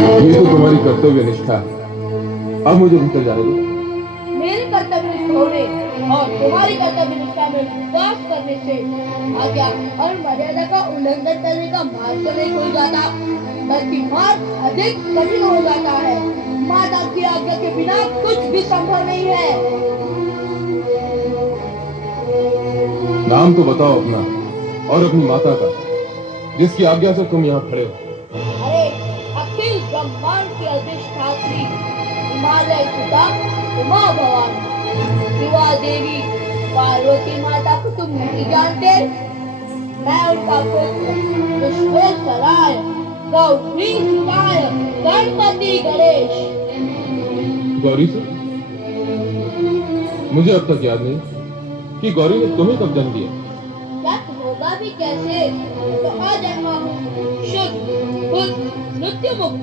ये तो तुम्हारी कर्तव्य निष्ठा है। अब मुझे भीतर जाने दो। मेरे कर्तव्य निष्ठ होने और तुम्हारी कर्तव्य निष्ठा में विश्वास करने से आज्ञा और मर्यादा का उल्लंघन करने का मार्ग तो नहीं खुल जाता, बल्कि मार्ग अधिक कठिन हो जाता है। माता की आज्ञा के बिना कुछ भी संभव नहीं है। नाम तो बताओ अपना और अपनी माता का, जिसकी आज्ञा से तुम यहाँ खड़े हो। अरे अखिल ब्रह्मांड की अधिष्ठात्री हिमालय सुता उमा भवानी शिवा देवी पार्वती माता को तुम नहीं जानते? मैं उनका पुत्र विश्वेश्वराय गौरी सुताय गणपति गणेश। गौरी से? मुझे अब तक याद नहीं कि गौरी ने तुम्हें कब जन्म दिया। क्या होगा भी कैसे, तो अजन्मा हूँ, शुद्ध बुद्ध मृत्यु मुक्त।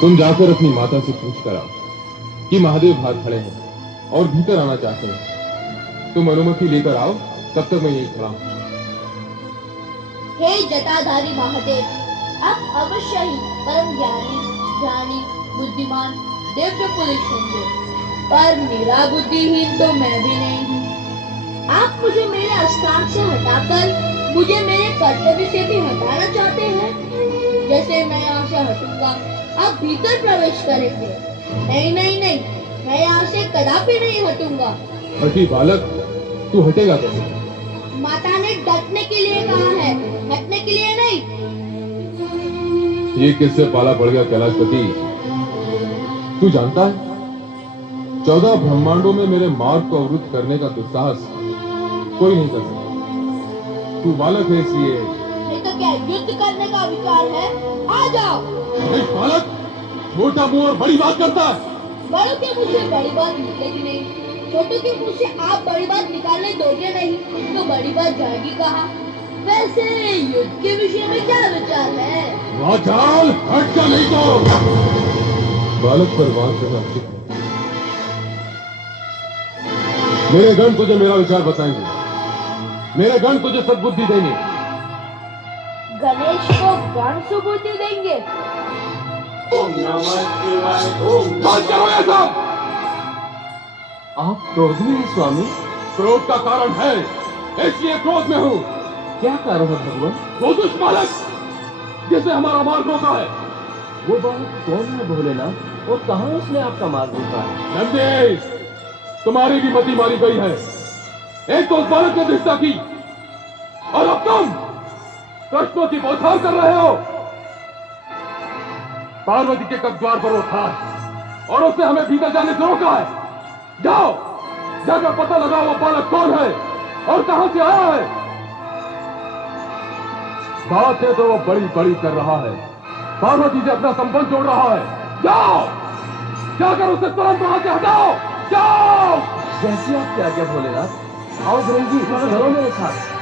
तुम जाकर अपनी माता से पूछ कर आओ कि महादेव बाहर खड़े हैं और भीतर आना चाहते हैं। तुम अनुमति लेकर आओ, तब तक मैं यहीं खड़ा हूं। हे जटाधारी महादेव, आप अवश्य ही परम ज्ञानी ज्ञानी बुद्धिमान दिव्य पुरुष होंगे, पर मेरा बुद्धिहीन तो मैं भी नहीं हूँ। आप मुझे मेरे स्थान से हटाकर मुझे मेरे कर्तव्य से भी हटाना चाहते हैं। जैसे मैं यहाँ से हटूंगा, आप भीतर प्रवेश करेंगे। नहीं नहीं नहीं, मैं यहाँ से कदापि नहीं हटूंगा। हटी बालक, तू हटेगा कैसे? माता ने डटने के लिए कहा है, हटने के लिए नहीं। ये किससे पाला पड़ गया कैलाशपति? तू जानता है 14 ब्रह्मांडों में मेरे मार्ग को अवरुद्ध करने का दुस्साहस कोई नहीं कर सकता। तू बालक है इसलिए। नहीं तो क्या युद्ध करने का विचार है? आ जाओ। बालक छोटा मुंह और बड़ी बात करता है। बड़ों के मुंह से बड़ी बात निकलेगी नहीं, छोटों के मुंह से आप बड़ी बात निकालने दोगे नहीं तो बड़ी बात जाएगी कहाँ? वैसे युद्ध के विषय में क्या विचार है? वाचाल, हट जा नहीं तो। बालक पर वार करना उचित है। मेरे गण तुझे मेरा विचार बताएंगे, मेरे गण तुझे सद्बुद्धि देंगे। गणेश को गण सुबुद्धि देंगे? ओम नमः शिवाय। ओम बंद करो ये सब। आप क्रोध में हैं स्वामी? क्रोध का कारण है, इसलिए क्रोध में हूँ। क्या कारण है भगवान? वो दुष्पालक जिसे हमारा मार्ग रोका है। वो बालक कौन है भोलेनाथ, और कहाँ उसने आपका मार्ग रोका है? नंदी, तुम्हारी भी मति मारी गई है। एक तो उस बालक ने निष्ठा की और अब तुम कृष्णों की बौछार कर रहे हो। पार्वती के कब्र पर वो था और उसने हमें भीतर जाने से रोका है। जाओ, जाकर पता लगाओ वो बालक कौन है और कहां से आया है। बातें तो वो बड़ी बड़ी कर रहा है, पार्वती से अपना संबंध जोड़ रहा है। जाओ, जाकर उसे तुरंत वहां से हटाओ। जाओ। जैसी आपकी आज्ञा भोलेनाथ। आओ गुरुजी, चलो मेरे साथ।